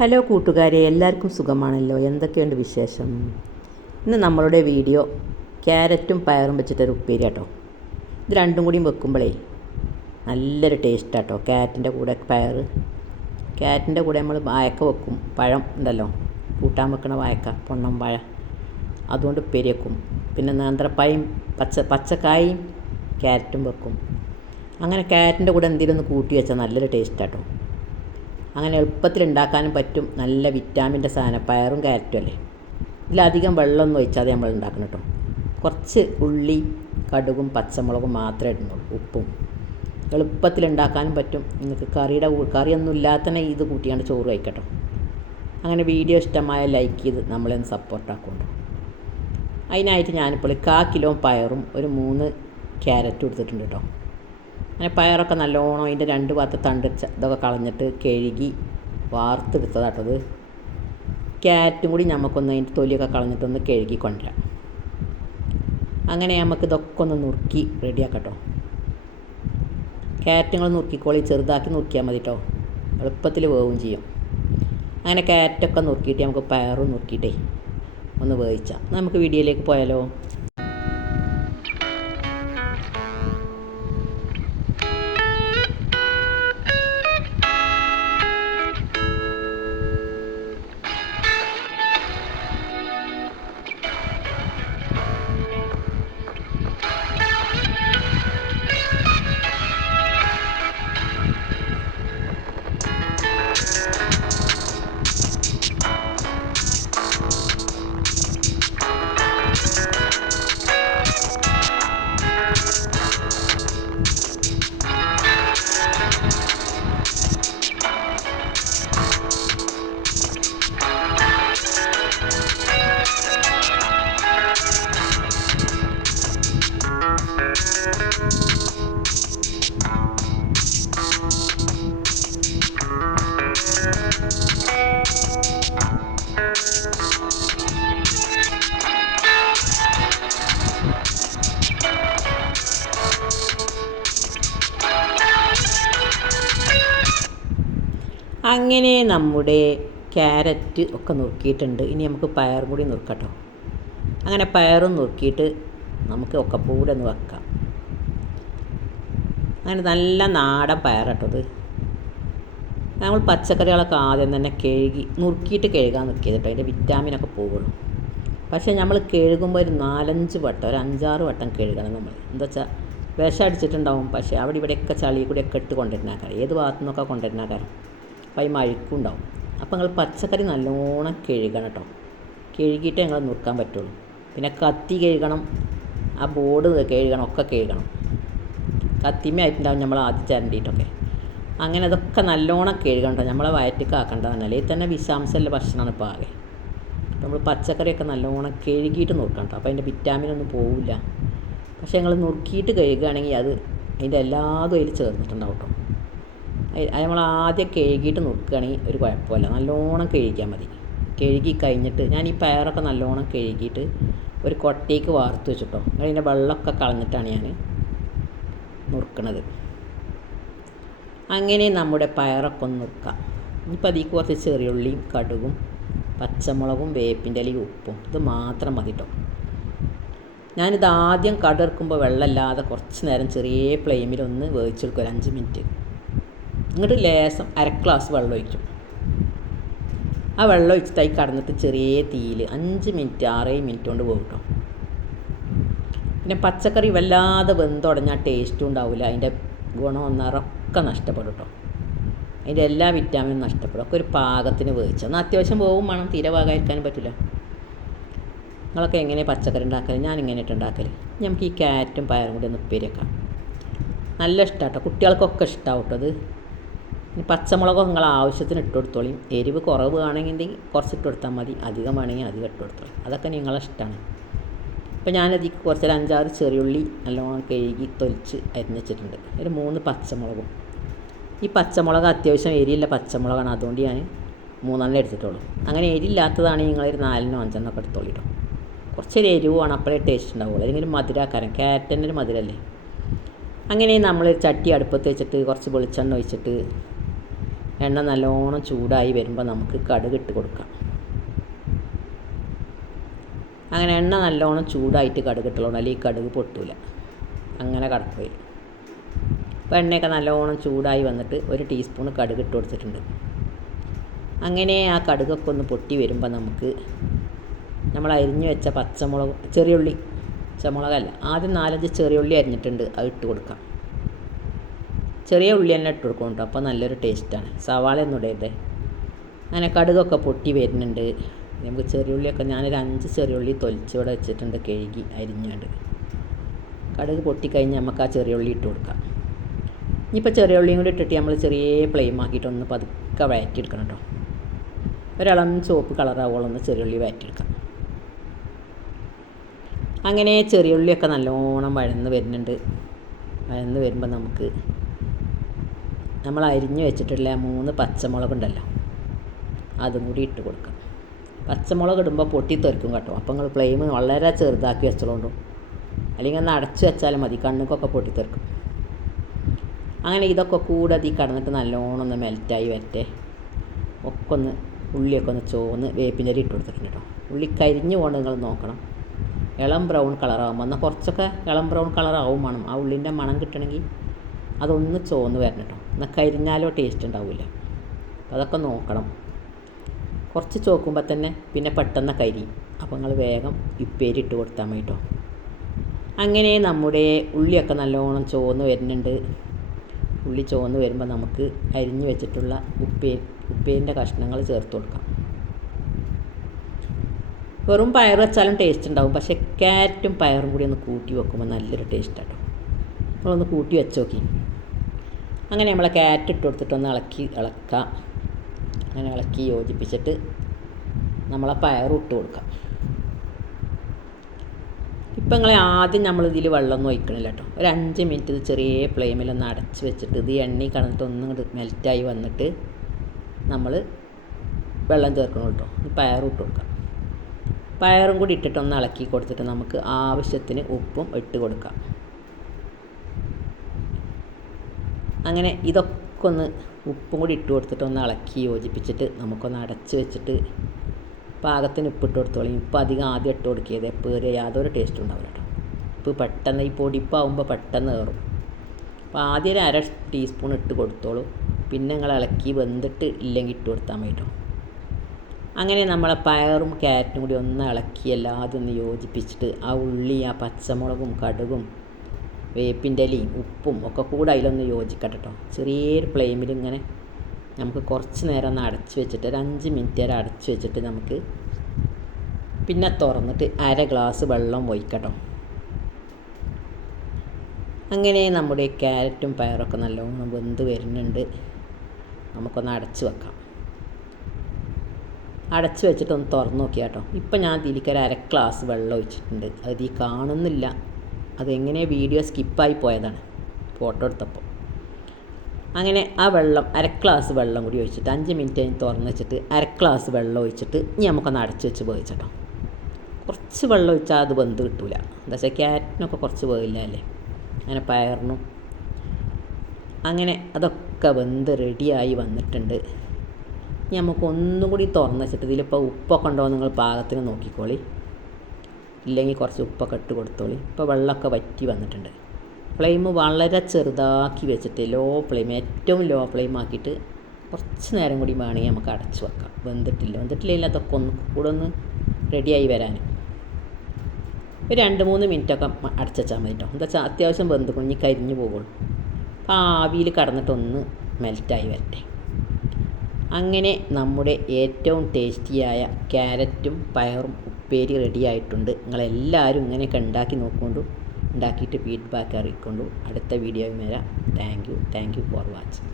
Hello കൂട്ടുകാരെ എല്ലാവർക്കും സുഖമാണല്ലോ? എന്തൊക്കെയുണ്ട് വിശേഷം? ഇന്ന് നമ്മളുടെ വീഡിയോ ക്യാരറ്റും പയറും വെച്ചിട്ടൊരു ഉപ്പേരി കേട്ടോ ഇത് രണ്ടും കൂടിയും വെക്കുമ്പോഴേ നല്ലൊരു ടേസ്റ്റ് കേട്ടോ ക്യാരറ്റിന്റെ കൂടെ പയർ ക്യാരറ്റിന്റെ കൂടെ നമ്മൾ വായക്ക വെക്കും. പഴം ഉണ്ടല്ലോ കൂട്ടാൻ വെക്കണ വായക്ക പൊണ്ണം വാഴ അതുകൊണ്ട് ഉപ്പേരി വെക്കും. പിന്നെ നേന്ത്രപ്പായും പച്ച പച്ചക്കായും ക്യാരറ്റും വെക്കും. അങ്ങനെ ക്യാരറ്റിന്റെ കൂടെ എന്തെങ്കിലും ഒന്ന് കൂട്ടി വെച്ചാൽ നല്ലൊരു ടേസ്റ്റ് കേട്ടോ അങ്ങനെ എളുപ്പത്തിൽ ഉണ്ടാക്കാനും പറ്റും. നല്ല വിറ്റാമിന്റെ സാധനം പയറും ക്യാരറ്റും അല്ലേ? ഇതിലധികം വെള്ളമൊന്നും ഒഴിച്ചാതെ നമ്മൾ ഉണ്ടാക്കണം കേട്ടോ. കുറച്ച് ഉള്ളി കടുകും പച്ചമുളകും മാത്രമേ ഇടുന്നുള്ളൂ ഉപ്പും. എളുപ്പത്തിൽ ഉണ്ടാക്കാനും പറ്റും. നിങ്ങൾക്ക് കറിയുടെ കറിയൊന്നും ഇല്ലാതെ തന്നെ ഇത് കൂട്ടിയാണ്ട് ചോറ് കഴിക്കട്ടോ. അങ്ങനെ വീഡിയോ ഇഷ്ടമായ ലൈക്ക് ചെയ്ത് നമ്മളെന്ന് സപ്പോർട്ടാക്കുന്നുണ്ട് അതിനായിട്ട് ഞാനിപ്പോൾ കാ കിലോ പയറും ഒരു മൂന്ന് ക്യാരറ്റും എടുത്തിട്ടുണ്ട് കേട്ടോ. അങ്ങനെ പയറൊക്കെ നല്ലോണം അതിന്റെ രണ്ട് ഭാഗത്ത് തണ്ട് ഇതൊക്കെ കളഞ്ഞിട്ട് കഴുകി വാർത്തെടുത്തതാട്ടത് ക്യാരറ്റും കൂടി നമുക്കൊന്ന് അതിന്റെ തൊലിയൊക്കെ കളഞ്ഞിട്ടൊന്ന് കഴുകി കൊണ്ടുവരാം. അങ്ങനെ നമുക്ക് ഇതൊക്കെ ഒന്ന് നുറുക്കി റെഡിയാക്കട്ടോ. ക്യാരറ്റുകൾ നുറുക്കിക്കോളി ചെറുതാക്കി നുറുക്കിയാൽ മതി കേട്ടോ എളുപ്പത്തിൽ വേവും ചെയ്യും. അങ്ങനെ ക്യാരറ്റൊക്കെ നുറുക്കിയിട്ട് നമുക്ക് പയറും നുറുക്കിയിട്ടേ ഒന്ന് വേവിച്ചാൽ നമുക്ക് വീഡിയോയിലേക്ക് പോയാലോ? അങ്ങനെ നമ്മുടെ ക്യാരറ്റ് ഒക്കെ നുറുക്കിയിട്ടുണ്ട്. ഇനി നമുക്ക് പയറും കൂടി നുറുക്കട്ടോ. അങ്ങനെ പയറും നുറുക്കിയിട്ട് നമുക്ക് ഒക്കെ കൂടെ ഒന്ന് വെക്കാം. അങ്ങനെ നല്ല നാടൻ പയറട്ടത് നമ്മൾ പച്ചക്കറികളൊക്കെ ആദ്യം തന്നെ കഴുകി നുറുക്കിയിട്ട് കഴുകാൻ നിൽക്കിയത് കേട്ടോ. അതിന്റെ വിറ്റാമിനൊക്കെ പോകുള്ളൂ പക്ഷേ നമ്മൾ കഴുകുമ്പോൾ ഒരു നാലഞ്ച് വട്ടം ഒരു അഞ്ചാറ് വട്ടം കഴുകണം നമ്മൾ. എന്താ വെച്ചാൽ വിഷം അടിച്ചിട്ടുണ്ടാവും. പക്ഷേ അവിടെ ഇവിടെയൊക്കെ ചളി കൂടിയൊക്കെ ഇട്ട് കാര്യം ഏത് ഭാഗത്തു നിന്നൊക്കെ കൊണ്ടുവരുന്നാക്കാരം. അപ്പോൾ ഈ മഴക്കും ഉണ്ടാവും അപ്പം നിങ്ങൾ പച്ചക്കറി നല്ലോണം കഴുകണം കേട്ടോ. കഴുകിയിട്ടേ ഞങ്ങൾ നുറുക്കാൻ പറ്റുള്ളൂ. പിന്നെ കത്തി കഴുകണം ആ ബോർഡ് കഴുകണം ഒക്കെ കഴുകണം. കത്തിമേ ആയിട്ടുണ്ടാവും നമ്മൾ ആദ്യം ചിരണ്ടിയിട്ടൊക്കെ അങ്ങനെ അതൊക്കെ നല്ലോണം കഴുകണം കേട്ടോ. നമ്മളെ വയറ്റിക്ക് ആക്കേണ്ടതാണ്. അല്ലെങ്കിൽ തന്നെ വിഷാംശമുള്ള ഭക്ഷണമാണ് ഇപ്പോൾ ആകെ. നമ്മൾ പച്ചക്കറിയൊക്കെ നല്ലോണം കഴുകിയിട്ട് നുറുക്കണം കേട്ടോ. അപ്പോൾ അതിന്റെ വിറ്റാമിനൊന്നും പോവില്ല. പക്ഷേ നിങ്ങൾ നുറുക്കിയിട്ട് കഴുകുകയാണെങ്കിൽ അത് അതിന്റെ എല്ലാതും അതിൽ ചേർന്നിട്ടുണ്ടാവും കേട്ടോ. അത് നമ്മൾ ആദ്യം കഴുകിയിട്ട് നുറുക്കുകയാണെങ്കിൽ ഒരു കുഴപ്പമില്ല. നല്ലോണം കഴുകിയാൽ മതി. കഴുകി കഴിഞ്ഞിട്ട് ഞാൻ ഈ പയറൊക്കെ നല്ലോണം കഴുകിയിട്ട് ഒരു കൊട്ടയ്ക്ക് വാർത്ത് വെച്ചിട്ടോ അതിന്റെ വെള്ളമൊക്കെ കളഞ്ഞിട്ടാണ് ഞാൻ നുറുക്കണത്. അങ്ങനെ നമ്മുടെ പയറൊക്കെ ഒന്ന് നുറുക്കാം. ഇനിയിപ്പോൾ അതിലേക്ക് കുറച്ച് ചെറിയുള്ളിയും കടുകും പച്ചമുളകും വേപ്പിന്റെ ഇലയും ഉപ്പും ഇത് മാത്രം മതി കേട്ടോ ഞാനിത് ആദ്യം കടർക്കുമ്പോൾ വെള്ളമില്ലാതെ കുറച്ച് നേരം ചെറിയ ഫ്ലെയിമിലൊന്ന് വേവിച്ചെടുക്കും ഒരു അഞ്ച് മിനിറ്റ്. എന്നിട്ട് ലേശം അര ഗ്ലാസ് വെള്ളം ഒഴിക്കും. ആ വെള്ളം ഒഴിച്ചിട്ട് അതിൽ കടന്നിട്ട് ചെറിയ തീയിൽ അഞ്ച് മിനിറ്റ് ആറേഴ് മിനിറ്റ് കൊണ്ട് പോകും പിന്നെ പച്ചക്കറി വല്ലാതെ വെന്തുടഞ്ഞാൽ ടേസ്റ്റും ഉണ്ടാവില്ല അതിന്റെ ഗുണം നിറമൊക്കെ നഷ്ടപ്പെടും കേട്ടോ അതിന്റെ എല്ലാ വിറ്റാമിനും നഷ്ടപ്പെടും. ഒക്കെ ഒരു പാകത്തിന് വേവിച്ചു. എന്നാൽ അത്യാവശ്യം വേവും വേണം. തീരെ പാകമായിരിക്കാനും പറ്റില്ല നിങ്ങളൊക്കെ എങ്ങനെ പച്ചക്കറി ഉണ്ടാക്കൽ ഞാൻ ഇങ്ങനെയായിട്ട് ഉണ്ടാക്കൽ നമുക്ക് ഈ ക്യാരറ്റും പയറും കൂടി ഒന്ന് ഉപ്പേരിയൊക്കെ നല്ല ഇഷ്ടമാണ് കേട്ടോ കുട്ടികൾക്കൊക്കെ ഇഷ്ടമാവും കേട്ടോ അത്. ഇനി പച്ചമുളക് നിങ്ങൾ ആവശ്യത്തിന് ഇട്ട് കൊടുത്തോളിയും എരിവ് കുറവ് വേണമെങ്കിൽ കുറച്ച് ഇട്ട് കൊടുത്താൽ മതി. അധികം വേണമെങ്കിൽ അധികം ഇട്ട് കൊടുത്തോളി. അതൊക്കെ നിങ്ങളെ ഇഷ്ടമാണ് അപ്പോൾ ഞാനതിൽ കുറച്ചൊരു അഞ്ചാറ് ചെറിയുള്ളി നല്ലോണം കഴുകി തൊലിച്ച് അരിഞ്ഞിച്ചിട്ടുണ്ട് ഒരു മൂന്ന് പച്ചമുളകും. ഈ പച്ചമുളക് അത്യാവശ്യം എരിയില്ല പച്ചമുളകാണ്. അതുകൊണ്ട് ഞാൻ മൂന്നെണ്ണം എടുത്തിട്ടുള്ളൂ. അങ്ങനെ എരിയില്ലാത്തതാണ് നിങ്ങളൊരു നാലിനോ അഞ്ചെണ്ണോ ഒക്കെ എടുത്തോളൂ കേട്ടോ കുറച്ചൊരു എരിവാണ് അപ്പോഴേ ടേസ്റ്റ് ഉണ്ടാവുള്ളൂ. അല്ലെങ്കിൽ ഒരു മധുരക്കാരൻ ക്യാരറ്റിന്റെ ഒരു മധുരല്ലേ. അങ്ങനെ നമ്മൾ ചട്ടി അടുപ്പത്ത് വെച്ചിട്ട് കുറച്ച് വെളിച്ചെണ്ണ ഒഴിച്ചിട്ട് എണ്ണ നല്ലോണം ചൂടായി വരുമ്പോൾ നമുക്ക് കടുക് ഇട്ട് കൊടുക്കാം. അങ്ങനെ എണ്ണ നല്ലോണം ചൂടായിട്ട് കടുക് ഇട്ടുള്ളൂ അല്ലെങ്കിൽ കടുക് പൊട്ടൂല. അങ്ങനെ കടക്കുകയും അപ്പോൾ എണ്ണയൊക്കെ നല്ലോണം ചൂടായി വന്നിട്ട് ഒരു ടീസ്പൂൺ കടുക് ഇട്ട് കൊടുത്തിട്ടുണ്ട്. അങ്ങനെ ആ കടുകൊക്കെ ഒന്ന് പൊട്ടി വരുമ്പോൾ നമുക്ക് നമ്മൾ അരിഞ്ഞു വെച്ച പച്ചമുളക് ചെറിയുള്ളി പച്ചമുളകല്ല ആദ്യം നാലഞ്ച് ചെറിയുള്ളി അരിഞ്ഞിട്ടുണ്ട് അത് ഇട്ട് കൊടുക്കാം. ചെറിയ ഉള്ളി തന്നെ ഇട്ട് കൊടുക്കും കേട്ടോ അപ്പോൾ നല്ലൊരു ടേസ്റ്റാണ് സവാള ഒന്നും ഇടരുത്. അങ്ങനെ കടുകൊക്കെ പൊട്ടി വരുന്നുണ്ട്. നമുക്ക് ചെറിയ ഉള്ളിയൊക്കെ ഞാനൊരു അഞ്ച് ചെറിയ ഉള്ളി തൊലിച്ചിവിടെ വെച്ചിട്ടുണ്ട് കഴുകി അരിഞ്ഞാണ്ട്. കടുക് പൊട്ടിക്കഴിഞ്ഞ് നമുക്ക് ആ ചെറിയ ഉള്ളി ഇട്ട് കൊടുക്കാം. ഇനിയിപ്പോൾ ചെറിയ ഉള്ളിയും കൂടി ഇട്ടിട്ട് നമ്മൾ ചെറിയ ഫ്ലെയിം ആക്കിയിട്ട് ഒന്ന് പതുക്കെ വഴറ്റിയെടുക്കണം കേട്ടോ. ഒരളം ചുവപ്പ് കളറാവുകയുള്ള ഒന്ന് ചെറിയുള്ളി വഴറ്റിയെടുക്കാം. അങ്ങനെ ചെറിയ ഉള്ളിയൊക്കെ നല്ലോണം വഴന്ന് വരുന്നുണ്ട്. വഴന്ന് വരുമ്പോൾ നമുക്ക് നമ്മൾ അരിഞ്ഞു വെച്ചിട്ടുള്ള മൂന്ന് പച്ചമുളക് ഉണ്ടല്ലോ അതും കൂടി ഇട്ട് കൊടുക്കാം. പച്ചമുളക് ഇടുമ്പോൾ പൊട്ടി തെറിക്കും കേട്ടോ. അപ്പം നിങ്ങൾ ഫ്ലെയിം വളരെ ചെറുതാക്കി വെച്ചോളൂ അല്ലെങ്കിൽ ഒന്ന് അടച്ചു വെച്ചാലും മതി കണ്ണുക്കൊക്കെ പൊട്ടിത്തെറിക്കും അങ്ങനെ ഇതൊക്കെ കൂടെ അതിൽ കടന്നിട്ട് നല്ലോണം ഒന്ന് മെൽറ്റായി വരട്ടെ. ഒക്കെ ഒന്ന് ഉള്ളിയൊക്കെ ഒന്ന് ചോന്ന് വേപ്പിന്റെ ഇട്ട് കൊടുത്തിട്ടുണ്ട് കേട്ടോ. ഉള്ളി കരിഞ്ഞു പോകണം നിങ്ങൾ നോക്കണം. ഇളം ബ്രൗൺ കളറാകുമ്പോൾ എന്നാൽ കുറച്ചൊക്കെ ഇളം ബ്രൗൺ കളറാവും വേണം ആ ഉള്ളിന്റെ മണം കിട്ടണമെങ്കിൽ അതൊന്ന് ചോന്ന് വരണം കേട്ടോ. എന്നാൽ കരിഞ്ഞാലോ ടേസ്റ്റ് ഉണ്ടാവില്ല അതൊക്കെ നോക്കണം. കുറച്ച് ചോക്കുമ്പോൾ തന്നെ പിന്നെ പെട്ടെന്ന് കരി അപ്പോൾ നിങ്ങൾ വേഗം ഇപ്പേരിട്ട് കൊടുത്താൽ മതി കേട്ടോ അങ്ങനെ നമ്മുടെ ഉള്ളിയൊക്കെ നല്ലോണം ചുവന്ന് വരുന്നുണ്ട്. ഉള്ളി ചുവന്ന് വരുമ്പോൾ നമുക്ക് അരിഞ്ഞു വെച്ചിട്ടുള്ള ഉപ്പേ ഉപ്പേരിന്റെ കഷ്ണങ്ങൾ ചേർത്ത് കൊടുക്കാം. വെറും പയർ വെച്ചാലും ടേസ്റ്റ് ഉണ്ടാവും. പക്ഷേ ക്യാരറ്റും പയറും കൂടി ഒന്ന് കൂട്ടി വെക്കുമ്പോൾ നല്ലൊരു ടേസ്റ്റ് കേട്ടോ നമ്മളൊന്ന് കൂട്ടി വെച്ച് നോക്കി. അങ്ങനെ നമ്മളെ ക്യാരറ്റ് ഇട്ട് കൊടുത്തിട്ടൊന്ന് ഇളക്കി ഇളക്കാം. അങ്ങനെ ഇളക്കി യോജിപ്പിച്ചിട്ട് നമ്മളെ പയറും ഇട്ട് കൊടുക്കാം. ഇപ്പം നിങ്ങൾ ആദ്യം നമ്മൾ ഇതിൽ വെള്ളമൊന്നും ഒഴിക്കണില്ല കേട്ടോ. ഒരു അഞ്ച് മിനിറ്റ് ഇത് ചെറിയ ഫ്ലെയിമിലൊന്ന് അടച്ച് വെച്ചിട്ട് ഇത് എണ്ണി കടന്നിട്ട് ഒന്നും മെൽറ്റായി വന്നിട്ട് നമ്മൾ വെള്ളം ചേർക്കണം കേട്ടോ. പയറും ഇട്ട് കൊടുക്കാം. പയറും കൂടി ഇട്ടിട്ടൊന്ന് ഇളക്കി കൊടുത്തിട്ട് നമുക്ക് ആവശ്യത്തിന് ഉപ്പും ഇട്ട് കൊടുക്കാം. അങ്ങനെ ഇതൊക്കെ ഒന്ന് ഉപ്പും കൂടി ഇട്ട് കൊടുത്തിട്ട് ഒന്ന് ഇളക്കി യോജിപ്പിച്ചിട്ട് നമുക്കൊന്ന് അടച്ച് വെച്ചിട്ട് പാകത്തിന് ഉപ്പിട്ട് കൊടുത്തോളി. ഉപ്പ് അധികം ആദ്യം ഇട്ട് കൊടുക്കിയത് പേര് യാതൊരു ടേസ്റ്റും ഉണ്ടാവില്ല കേട്ടോ. ഉപ്പ് പെട്ടെന്ന് ഈ പൊടിപ്പാവുമ്പോൾ പെട്ടെന്ന് കയറും അപ്പോൾ ആദ്യം ഒരു അര ടീസ്പൂൺ ഇട്ട് കൊടുത്തോളൂ. പിന്നെ നിങ്ങൾ ഇളക്കി വെന്തിട്ട് ഇല്ലെങ്കിൽ ഇട്ട് കൊടുത്താൽ മതി കേട്ടോ. അങ്ങനെ നമ്മളെ പയറും ക്യാരറ്റും കൂടി ഒന്ന് ഇളക്കി എല്ലാതും ഒന്ന് യോജിപ്പിച്ചിട്ട് ആ ഉള്ളി ആ പച്ചമുളകും കടുകും വേപ്പിന്റെ ഇലയും ഉപ്പും ഒക്കെ കൂടെ അതിലൊന്ന് യോജിക്കട്ടെ കേട്ടോ ചെറിയൊരു ഫ്ലെയിമിൽ ഇങ്ങനെ നമുക്ക് കുറച്ച് നേരം ഒന്ന് അടച്ച് വെച്ചിട്ട് ഒരു അഞ്ച് മിനിറ്റ് വരെ അടച്ച് വെച്ചിട്ട് നമുക്ക് പിന്നെ തുറന്നിട്ട് അര ഗ്ലാസ് വെള്ളം ഒഴിക്കട്ടോ അങ്ങനെ നമ്മുടെ ക്യാരറ്റും പയറൊക്കെ നല്ലോണം വെന്ത് വരുന്നുണ്ട്. നമുക്കൊന്ന് അടച്ച് വെക്കാം. അടച്ച് വെച്ചിട്ട് ഒന്ന് തുറന്ന് നോക്കിയാട്ടോ ഇപ്പം ഞാൻ ഇതിലേക്ക് ഒരു അര ഗ്ലാസ് വെള്ളം ഒഴിച്ചിട്ടുണ്ട്. അത് ഈ കാണുന്നില്ല. അതെങ്ങനെ വീഡിയോ സ്കിപ്പായി പോയതാണ്? ഫോട്ടോ എടുത്തപ്പോൾ അങ്ങനെ ആ വെള്ളം അര ഗ്ലാസ് വെള്ളം കൂടി ഒഴിച്ചിട്ട് അഞ്ച് മിനിറ്റ് കഴിഞ്ഞ് തുറന്ന് വെച്ചിട്ട് അര ഗ്ലാസ് വെള്ളം ഒഴിച്ചിട്ട് ഇനി നമുക്കൊന്ന് അടച്ച് വെച്ച് വേവിച്ചട്ടോ. കുറച്ച് വെള്ളം ഒഴിച്ചാൽ അത് വെന്ത് കിട്ടൂല. എന്താ വെച്ചാൽ ക്യാരറ്റിനൊക്കെ കുറച്ച് വേവില്ല അല്ലേ? അങ്ങനെ പയറിനും. അങ്ങനെ അതൊക്കെ വെന്ത് റെഡിയായി വന്നിട്ടുണ്ട്. ഇനി നമുക്ക് ഒന്നും കൂടി തുറന്ന് വെച്ചിട്ട് ഇതിലിപ്പോൾ ഉപ്പൊക്കെ ഉണ്ടോ നിങ്ങൾ പാകത്തിന് നോക്കിക്കോളി. ഇല്ലെങ്കിൽ കുറച്ച് ഉപ്പൊക്കെ ഇട്ട് കൊടുത്തോളി. ഇപ്പോൾ വെള്ളമൊക്കെ വറ്റി വന്നിട്ടുണ്ട്. ഫ്ലെയിം വളരെ ചെറുതാക്കി വെച്ചിട്ട് ലോ ഫ്ലെയിം ഏറ്റവും ലോ ഫ്ലെയിം ആക്കിയിട്ട് കുറച്ച് നേരം കൂടി വേണമെങ്കിൽ നമുക്ക് അടച്ചു വെക്കാം. വെന്തിട്ടില്ല. വെന്തിട്ടില്ലെങ്കിൽ അതൊക്കെ ഒന്ന് കൂടെ ഒന്ന് റെഡിയായി വരാൻ. ഒരു രണ്ട് മൂന്ന് മിനിറ്റൊക്കെ അടച്ചു വെച്ചാൽ മതി കേട്ടോ എന്താ അത്യാവശ്യം വെന്ത് കുഞ്ഞി കരിഞ്ഞു പോകുള്ളൂ അപ്പോൾ ആവിയിൽ കടന്നിട്ടൊന്ന് മെൽറ്റായി വരട്ടെ. അങ്ങനെ നമ്മുടെ ഏറ്റവും ടേസ്റ്റിയായ ക്യാരറ്റും പയറും ഉപ്പേരി റെഡി ആയിട്ടുണ്ട്. നിങ്ങളെല്ലാവരും ഇങ്ങനെയൊക്കെ ഉണ്ടാക്കി നോക്കൊണ്ടു ഉണ്ടാക്കിയിട്ട് ഫീഡ്ബാക്ക് അറിയിക്കൊണ്ടു അടുത്ത വീഡിയോയിൽ വരാം. Thank you thank you for watching